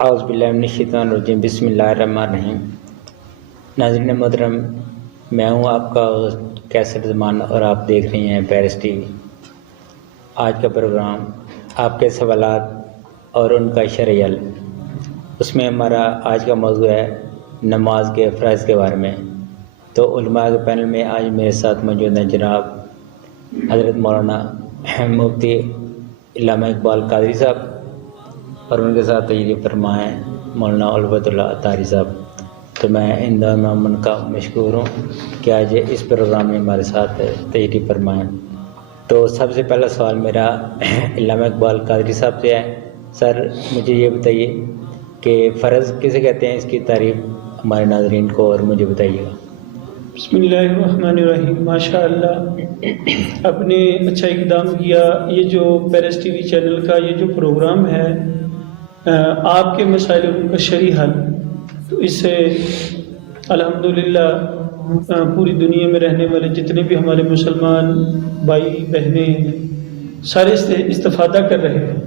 اعوذ باللہ من الشیطان الرجیم، بسم اللہ الرحمن الرحیم۔ ناظرین محترم، میں ہوں آپ کا کیسر زمان اور آپ دیکھ رہے ہیں پیرس ٹی وی۔ آج کا پروگرام آپ کے سوالات اور ان کا شرعی حل، اس میں ہمارا آج کا موضوع ہے نماز کے فرائض کے بارے میں۔ تو علماء کے پینل میں آج میرے ساتھ موجود ہیں جناب حضرت مولانا مفتی علامہ اقبال قادری صاحب، اور ان کے ساتھ تشریف فرما ہے مولانا الفت اللہ اطہاری صاحب۔ تو میں ان دونوں من کا مشکور ہوں کہ آج اس پروگرام میں ہمارے ساتھ تشریف فرمائیں۔ تو سب سے پہلا سوال میرا علامہ اقبال قادری صاحب سے ہے۔ سر، مجھے یہ بتائیے کہ فرض کسے کہتے ہیں، اس کی تعریف ہمارے ناظرین کو اور مجھے بتائیے گا۔ بسم اللہ الرحمن الرحیم۔ ماشاء اللہ، آپ نے اچھا اقدام کیا۔ یہ جو پیرس ٹی وی چینل کا یہ جو پروگرام ہے، آپ کے مسائل اور ان کا شرعی حل، تو اس سے الحمدللہ پوری دنیا میں رہنے والے جتنے بھی ہمارے مسلمان بھائی بہنیں سارے استفادہ کر رہے ہیں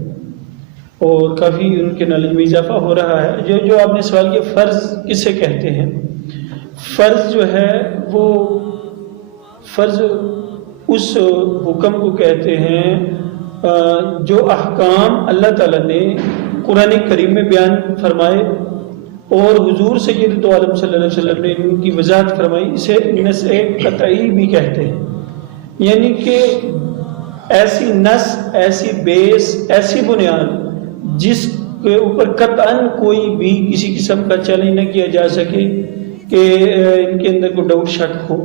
اور کافی ان کے نالج میں اضافہ ہو رہا ہے۔ جو آپ نے سوال کیا، فرض کسے کہتے ہیں؟ فرض جو ہے وہ فرض اس حکم کو کہتے ہیں جو احکام اللہ تعالیٰ نے قرآن کریم میں بیان فرمائے اور حضور سید عالم صلی اللہ علیہ وسلم نے ان کی وضاحت فرمائی۔ اسے نص قطعی بھی کہتے ہیں، یعنی کہ ایسی نص، ایسی بیس، ایسی بنیاد جس کے اوپر قطعاً کوئی بھی کسی قسم کا چیلنج نہ کیا جا سکے کہ ان کے اندر کوئی ڈاؤٹ شک ہو۔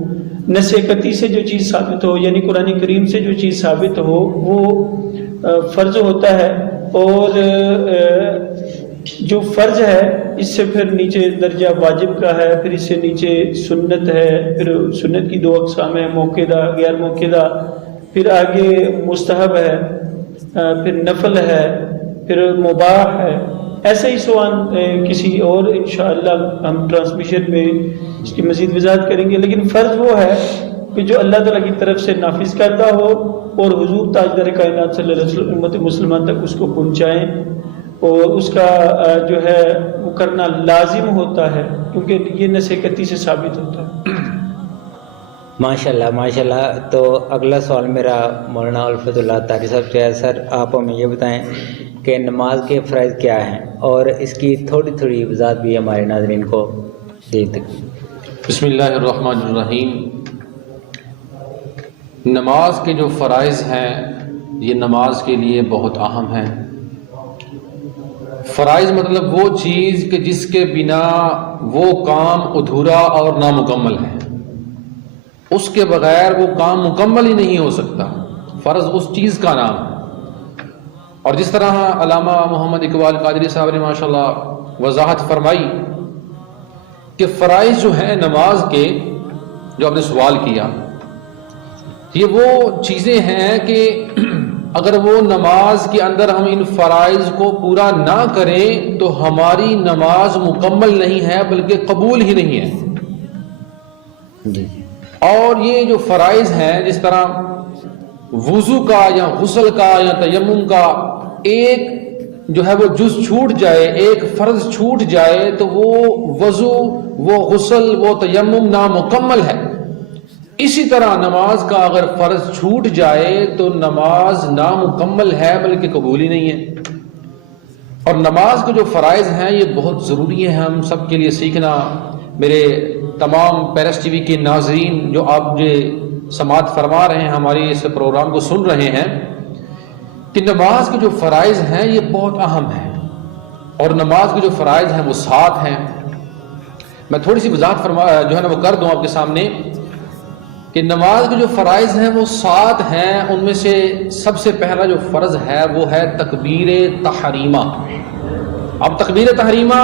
نص قطعی سے جو چیز ثابت ہو، یعنی قرآن کریم سے جو چیز ثابت ہو، وہ فرض ہوتا ہے۔ اور جو فرض ہے اس سے پھر نیچے درجہ واجب کا ہے، پھر اس سے نیچے سنت ہے، پھر سنت کی دو اقسام ہیں، موقعہ غیر موقعہ، پھر آگے مستحب ہے، پھر نفل ہے، پھر مباح ہے۔ ایسے ہی سوال کسی اور انشاءاللہ ہم ٹرانسمیشن میں اس کی مزید وضاحت کریں گے، لیکن فرض وہ ہے کہ جو اللہ تعالیٰ کی طرف سے نافذ کردہ ہو اور حضور تاجدار کائنات صلی اللہ علیہ وسلم امت مسلمان تک اس کو پہنچائیں، اور اس کا جو ہے وہ کرنا لازم ہوتا ہے، کیونکہ یہ نص قطعی سے ثابت ہوتا ہے۔ ماشاءاللہ ماشاءاللہ۔ تو اگلا سوال میرا مولانا الفت اللہ اطہاری صاحب سے ہے۔ سر، آپ ہمیں یہ بتائیں کہ نماز کے فرائض کیا ہیں اور اس کی تھوڑی تھوڑی وضاحت بھی ہمارے ناظرین کو دے دیں۔ بسم اللہ الرحمن الرحیم۔ نماز کے جو فرائض ہیں یہ نماز کے لیے بہت اہم ہیں۔ فرائض مطلب وہ چیز کہ جس کے بنا وہ کام ادھورا اور نامکمل ہے، اس کے بغیر وہ کام مکمل ہی نہیں ہو سکتا۔ فرض اس چیز کا نام ہے۔ اور جس طرح علامہ محمد اقبال قادری صاحب نے ماشاءاللہ وضاحت فرمائی کہ فرائض جو ہیں نماز کے، جو آپ نے سوال کیا، یہ وہ چیزیں ہیں کہ اگر وہ نماز کے اندر ہم ان فرائض کو پورا نہ کریں تو ہماری نماز مکمل نہیں ہے بلکہ قبول ہی نہیں ہے۔ جی۔ اور یہ جو فرائض ہیں، جس طرح وضو کا یا غسل کا یا تیمم کا ایک جو ہے وہ جز چھوٹ جائے، ایک فرض چھوٹ جائے تو وہ وضو، وہ غسل، وہ تیمم نامکمل ہے۔ اسی طرح نماز کا اگر فرض چھوٹ جائے تو نماز نامکمل ہے بلکہ قبول ہی نہیں ہے۔ اور نماز کے جو فرائض ہیں یہ بہت ضروری ہیں ہم سب کے لیے سیکھنا۔ میرے تمام پیرس ٹی وی کے ناظرین جو آپ جو سماعت فرما رہے ہیں، ہماری اس پروگرام کو سن رہے ہیں، کہ نماز کے جو فرائض ہیں یہ بہت اہم ہیں۔ اور نماز کے جو فرائض ہیں وہ 7 ہیں۔ میں تھوڑی سی وضاحت جو ہے نا وہ کر دوں آپ کے سامنے کہ نماز کے جو فرائض ہیں وہ 7 ہیں۔ ان میں سے سب سے پہلا جو فرض ہے وہ ہے تکبیر تحریمہ۔ اب تکبیر تحریمہ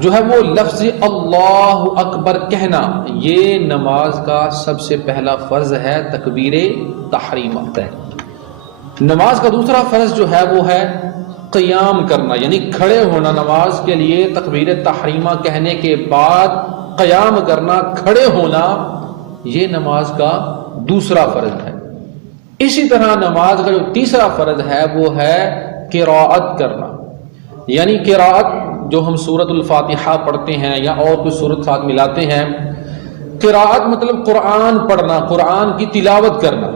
جو ہے وہ لفظ اللہ اکبر کہنا، یہ نماز کا سب سے پہلا فرض ہے، تکبیر تحریمہ۔ نماز کا دوسرا فرض جو ہے وہ ہے قیام کرنا، یعنی کھڑے ہونا۔ نماز کے لیے تکبیر تحریمہ کہنے کے بعد قیام کرنا، کھڑے ہونا، یہ نماز کا دوسرا فرض ہے۔ اسی طرح نماز کا جو تیسرا فرض ہے وہ ہے قراءت کرنا، یعنی قراءت جو ہم سورۃ الفاتحہ پڑھتے ہیں یا اور کوئی سورت ساتھ ملاتے ہیں، قراءت مطلب قرآن پڑھنا، قرآن کی تلاوت کرنا،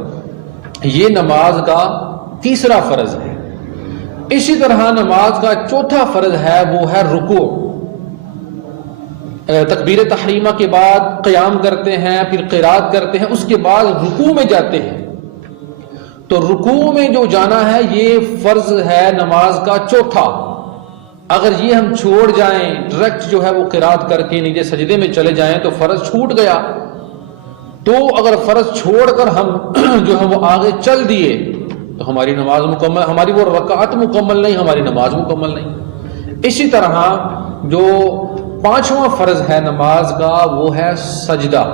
یہ نماز کا تیسرا فرض ہے۔ اسی طرح نماز کا چوتھا فرض ہے وہ ہے رکوع۔ تکبیر تحریمہ کے بعد قیام کرتے ہیں، پھر قراءت کرتے ہیں، اس کے بعد رکوع میں جاتے ہیں۔ تو رکوع میں جو جانا ہے یہ فرض ہے نماز کا چوتھا۔ اگر یہ ہم چھوڑ جائیں، ڈائریکٹ جو ہے وہ قراءت کر کے نیچے سجدے میں چلے جائیں تو فرض چھوٹ گیا۔ تو اگر فرض چھوڑ کر ہم جو ہے وہ آگے چل دیے تو ہماری نماز مکمل، ہماری وہ رکعت مکمل نہیں، ہماری نماز مکمل نہیں۔ اسی طرح جو پانچواں فرض ہے نماز کا وہ ہے سجدہ۔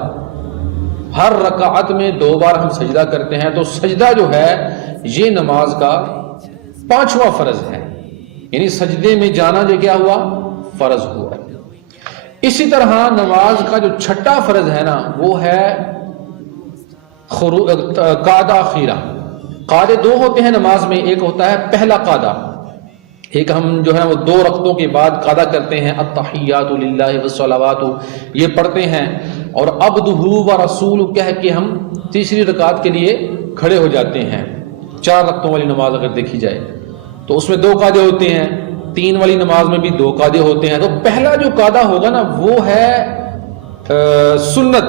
ہر رکعت میں 2 بار ہم سجدہ کرتے ہیں، تو سجدہ جو ہے یہ نماز کا پانچواں فرض ہے، یعنی سجدے میں جانا جو کیا ہوا، فرض ہوا۔ اسی طرح نماز کا جو چھٹا فرض ہے نا وہ ہے قعدہ اخیرہ۔ قعدے 2 ہوتے ہیں نماز میں، ایک ہوتا ہے پہلا قعدہ، ایک ہم جو ہے وہ 2 رکعتوں کے بعد قعدہ کرتے ہیں، التحیات للہ والصلوات یہ پڑھتے ہیں، اور عبدہ و رسول کہہ کے ہم تیسری رکعت کے لیے کھڑے ہو جاتے ہیں۔ 4 رکعتوں والی نماز اگر دیکھی جائے تو اس میں 2 قعدے ہوتے ہیں، 3 والی نماز میں بھی 2 قعدے ہوتے ہیں۔ تو پہلا جو قعدہ ہوگا نا وہ ہے سنت،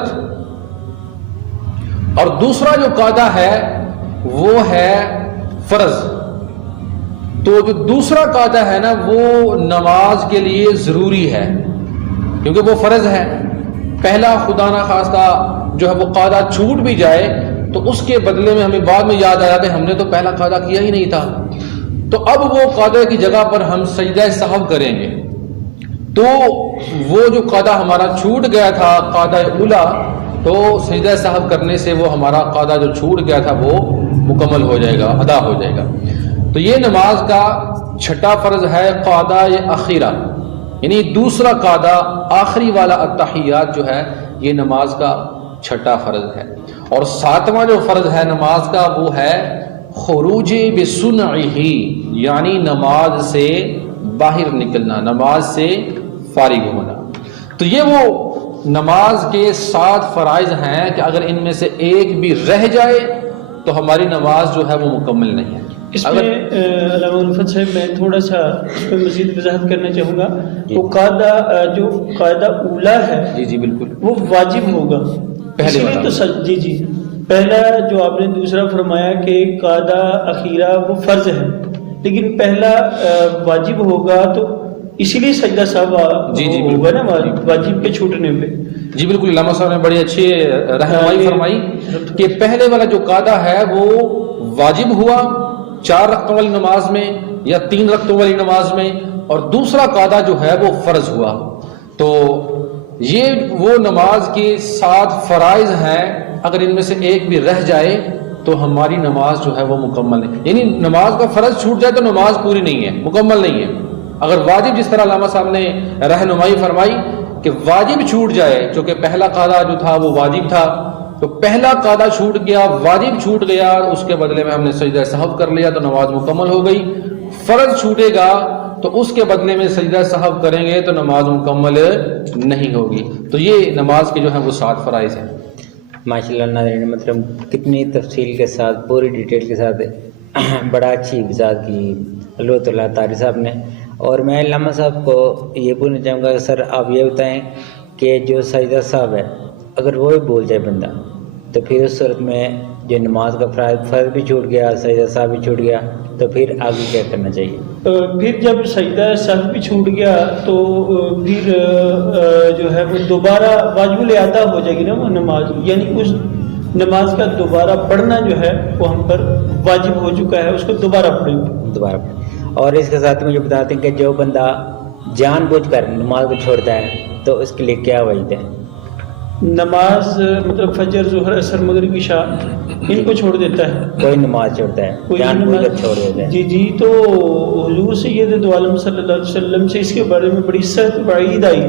اور دوسرا جو قعدہ ہے وہ ہے فرض۔ تو جو دوسرا قعدہ ہے نا وہ نماز کے لیے ضروری ہے کیونکہ وہ فرض ہے۔ پہلا خدا نہ خواستہ جو ہے وہ قعدہ چھوٹ بھی جائے تو اس کے بدلے میں ہمیں بعد میں یاد آیا کہ ہم نے تو پہلا قعدہ کیا ہی نہیں تھا، تو اب وہ قعدے کی جگہ پر ہم سجدہ سہو کریں گے، تو وہ جو قعدہ ہمارا چھوٹ گیا تھا قعدہ اولا، تو سجدہ سہو کرنے سے وہ ہمارا قعدہ جو چھوٹ گیا تھا وہ مکمل ہو جائے گا، ادا ہو جائے گا۔ تو یہ نماز کا چھٹا فرض ہے قعدہ اخیرہ، یعنی دوسرا قعدہ آخری والا التحیات جو ہے یہ نماز کا چھٹا فرض ہے۔ اور 7واں جو فرض ہے نماز کا وہ ہے خروج بسنعہ، یعنی نماز سے باہر نکلنا، نماز سے فارغ ہونا۔ تو یہ وہ نماز کے 7 فرائض ہیں کہ اگر ان میں سے ایک بھی رہ جائے تو ہماری نماز جو ہے وہ مکمل نہیں ہے۔ اس میں علامہ الفت صاحب میں تھوڑا سا اس پہ مزید وضاحت کرنا چاہوں گا۔ وہ قاعدہ جو قاعدہ اولا ہے جی بالکل وہ واجب ہوگا پہلے والا تو جی پہلا جو آپ نے دوسرا فرمایا کہ قاعدہ اخیرہ وہ فرض ہے، لیکن پہلا واجب ہوگا تو اسی لیے سجدہ صاحب ہوگا نا واجب کے چھوٹنے پہ۔ جی بالکل، علامہ صاحب نے بڑی اچھی رہنمائی فرمائی کہ پہلے والا جو قاعدہ ہے وہ واجب ہوا 4 رکعتوں والی نماز میں یا 3 رکعتوں والی نماز میں، اور دوسرا قاعدہ جو ہے وہ فرض ہوا۔ تو یہ وہ نماز کے 7 فرائض ہیں، اگر ان میں سے ایک بھی رہ جائے تو ہماری نماز جو ہے وہ مکمل نہیں، یعنی نماز کا فرض چھوٹ جائے تو نماز پوری نہیں ہے، مکمل نہیں ہے۔ اگر واجب، جس طرح علامہ صاحب نے رہنمائی فرمائی کہ واجب چھوٹ جائے، چونکہ پہلا قاعدہ جو تھا وہ واجب تھا، تو پہلا قاعدہ چھوٹ گیا، واجب چھوٹ گیا، اس کے بدلے میں ہم نے سجدہ سہو کر لیا تو نماز مکمل ہو گئی۔ فرض چھوٹے گا تو اس کے بدلے میں سجدہ سہو کریں گے تو نماز مکمل نہیں ہوگی۔ تو یہ نماز کے جو ہیں وہ 7 فرائض ہیں۔ ماشاءاللہ ناظرین مطلب کتنی تفصیل کے ساتھ، پوری ڈیٹیل کے ساتھ بڑا اچھی وضاحت کی اللہ تعالیٰ طاری صاحب نے۔ اور میں علامہ صاحب کو یہ پوچھنا چاہوں گا کہ سر آپ یہ بتائیں کہ جو سجدہ صاحب ہے اگر وہی بول جائے بندہ تو پھر اس صورت میں جو نماز کا فرض بھی چھوٹ گیا، سجدہ صاحب بھی چھوٹ گیا، تو پھر آگے کیا کرنا چاہیے؟ پھر جب سجدہ صاحب بھی چھوٹ گیا تو پھر جو ہے وہ دوبارہ واجب الادا ہو جائے گی نا وہ نماز، یعنی اس نماز کا دوبارہ پڑھنا جو ہے وہ ہم پر واجب ہو چکا ہے، اس کو دوبارہ پڑھیں گے دوبارہ پڑھیں۔ اور اس کے ساتھ مجھے بتاتے ہیں کہ جو بندہ جان بوجھ کر نماز کو چھوڑتا ہے تو اس کے لیے کیا وعید ہے؟ نماز مطلب فجر، ظہر، عصر، مغرب، عشاء ان کو چھوڑ دیتا ہے، کوئی نماز چھوڑتا ہے جان بوجھ کر چھوڑ دیتا ہے۔ جی تو حضور سید دو عالم صلی اللہ علیہ وسلم سے اس کے بارے میں بڑی سخت وعید آئی،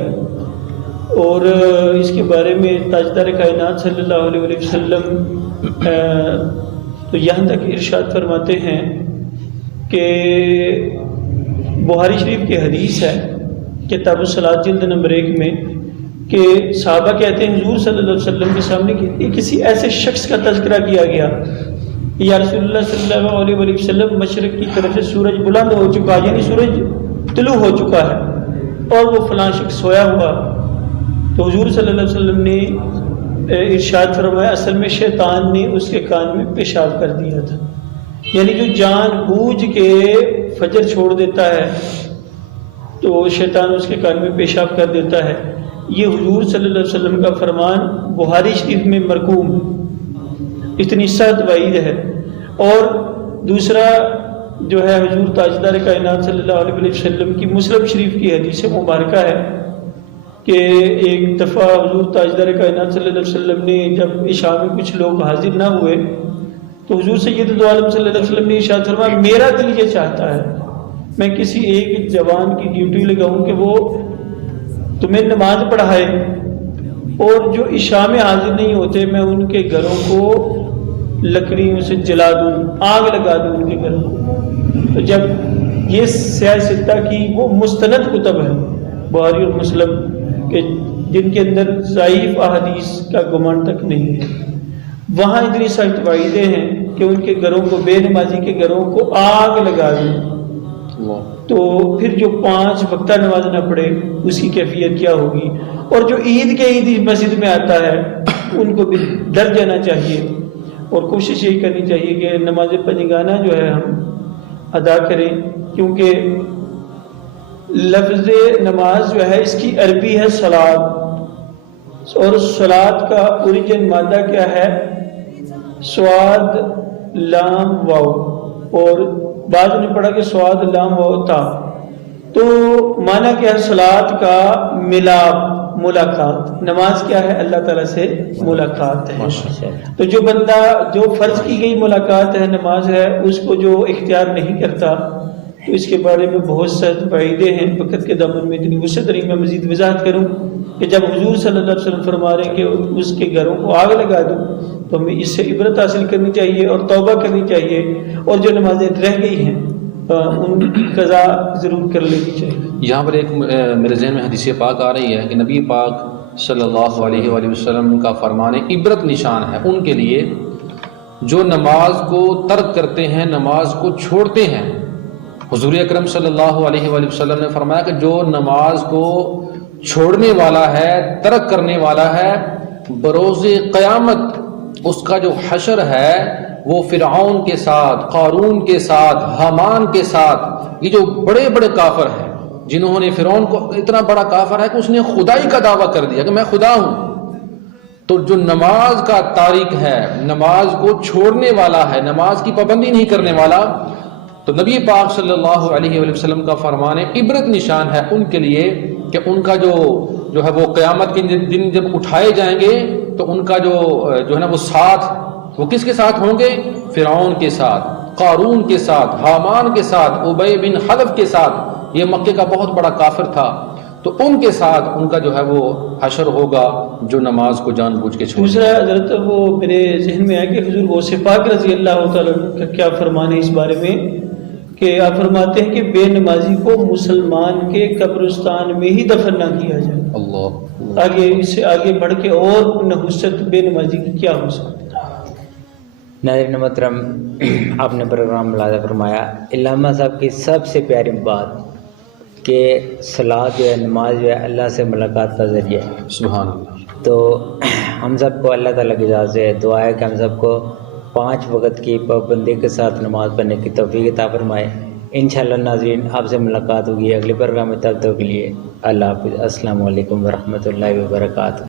اور اس کے بارے میں تاجدار کائنات صلی اللہ علیہ وسلم تو یہاں تک ارشاد فرماتے ہیں کہ بخاری شریف کی حدیث ہے کتاب الصلاۃ جلد نمبر 1 میں کہ صحابہ کہتے ہیں حضور صلی اللہ علیہ وسلم کے سامنے کہ کسی ایسے شخص کا تذکرہ کیا گیا، یا رسول اللہ صلی اللہ علیہ وآلہ وسلم مشرق کی طرف سے سورج بلند ہو چکا، یعنی سورج طلوع ہو چکا ہے اور وہ فلاں شخص سویا ہوا، تو حضور صلی اللہ علیہ وسلم نے ارشاد فرمایا اصل میں شیطان نے اس کے کان میں پیشاب کر دیا تھا، یعنی جو جان بوجھ کے فجر چھوڑ دیتا ہے تو شیطان اس کے کان میں پیشاب کر دیتا ہے۔ یہ حضور صلی اللہ علیہ وسلم کا فرمان بخاری شریف میں مرقوم ہے، اتنی سخت وعید ہے۔ اور دوسرا جو ہے حضور تاجدار کائنات صلی اللہ علیہ وسلم کی مسلم شریف کی حدیث مبارکہ ہے کہ ایک دفعہ حضور تاجدار کائنات صلی اللہ علیہ وسلم نے جب عشاء میں کچھ لوگ حاضر نہ ہوئے تو حضور سید دو عالم صلی اللہ علیہ وسلم نے ارشاد فرمایا میرا دل یہ چاہتا ہے میں کسی ایک جوان کی ڈیوٹی لگاؤں کہ وہ تمہیں نماز پڑھائے، اور جو عشاء میں حاضر نہیں ہوتے میں ان کے گھروں کو لکڑیوں سے جلا دوں، آگ لگا دوں ان کے گھروں کو۔ تو جب یہ سیاہ ستہ کی وہ مستند کتب ہے بخاری اور مسلم کہ جن کے اندر ضعیف احادیث کا گمان تک نہیں ہے، وہاں اتنی سخت وعیدیں ہیں کہ ان کے گھروں کو، بے نمازی کے گھروں کو آگ لگا دیں، تو پھر جو 5 وقتہ نماز نہ پڑھے اس کی کیفیت کیا ہوگی۔ اور جو عید کے عید مسجد میں آتا ہے ان کو بھی ڈر جانا چاہیے اور کوشش یہی کرنی چاہیے کہ نماز پنجگانہ جو ہے ہم ادا کریں، کیونکہ لفظ نماز جو ہے اس کی عربی ہے صلاۃ، اور صلاۃ کا اوریجن مادہ کیا ہے؟ سواد لام واو، اور بعض نے پڑھا کہ سواد لام واو تا، تو معنی کیا ہے؟ صلاۃ کا ملاپ، ملاقات۔ نماز کیا ہے؟ اللہ تعالیٰ سے ملاقات ہے۔ تو جو بندہ جو فرض کی گئی ملاقات ہے، نماز ہے، اس کو جو اختیار نہیں کرتا تو اس کے بارے میں بہت سخت وعیدیں ہیں۔ وقت کے دامن میں اتنی وسعت نہیں میں مزید وضاحت کروں کہ جب حضور صلی اللہ علیہ وسلم فرما رہے ہیں کہ اس کے گھروں کو آگ لگا دوں تو ہمیں اس سے عبرت حاصل کرنی چاہیے اور توبہ کرنی چاہیے، اور جو نمازیں رہ گئی ہیں ان کی قضا ضرور کر لینی چاہیے۔ یہاں پر ایک میرے ذہن میں حدیث پاک آ رہی ہے کہ نبی پاک صلی اللہ علیہ وآلہ وسلم کا فرمان عبرت نشان ہے ان کے لیے جو نماز کو ترک کرتے ہیں، نماز کو چھوڑتے ہیں۔ حضور اکرم صلی اللہ علیہ وآلہ وسلم نے فرمایا کہ جو نماز کو چھوڑنے والا ہے، ترک کرنے والا ہے، بروز قیامت اس کا جو حشر ہے وہ فرعون کے ساتھ، قارون کے ساتھ، حامان کے ساتھ، یہ جو بڑے بڑے کافر ہیں جنہوں نے فرعون کو، اتنا بڑا کافر ہے کہ اس نے خدائی کا دعویٰ کر دیا کہ میں خدا ہوں، تو جو نماز کا تارک ہے، نماز کو چھوڑنے والا ہے، نماز کی پابندی نہیں کرنے والا، تو نبی پاک صلی اللہ علیہ وآلہ وسلم کا فرمان عبرت نشان ہے ان کے لیے کہ ان کا جو ہے وہ قیامت کے دن جب اٹھائے جائیں گے تو ان کا جو ہے نا وہ ساتھ، وہ کس کے ساتھ ہوں گے؟ فرعون کے ساتھ، قارون کے ساتھ، حامان کے ساتھ، ابی بن خلف کے ساتھ، یہ مکے کا بہت بڑا کافر تھا، تو ان کے ساتھ ان کا جو ہے وہ حشر ہوگا جو نماز کو جان بوجھ کے چھوڑ۔ دوسرا حضرت وہ میرے ذہن میں ہے کہ حضور غوث پاک رضی اللہ تعالیٰ کا کیا فرمان ہے اس بارے میں کہ آپ فرماتے ہیں کہ بے نمازی کو مسلمان کے قبرستان میں ہی دفن نہ کیا جائے۔ اللہ آگے اس سے آگے بڑھ کے اور نحوست بے نمازی کی کیا ہو سکتی ہے؟ ناظرین محترم، آپ نے پروگرام ملاحظہ فرمایا علامہ صاحب کی سب سے پیاری بات کہ صلاۃ جو ہے، نماز جو ہے اللہ سے ملاقات کا ذریعہ ہے۔ سبحان اللہ۔ تو ہم سب کو اللہ تعالیٰ کی اجازت ہے، دعا ہے کہ ہم سب کو 5 وقت کی پابندی کے ساتھ نماز پڑھنے کی توفیق عطا فرمائے۔ انشاءاللہ ناظرین آپ سے ملاقات ہوگی اگلے پروگرام میں، تب تک کے لیے اللہ حافظ۔ السلام علیکم ورحمۃ اللہ وبرکاتہ۔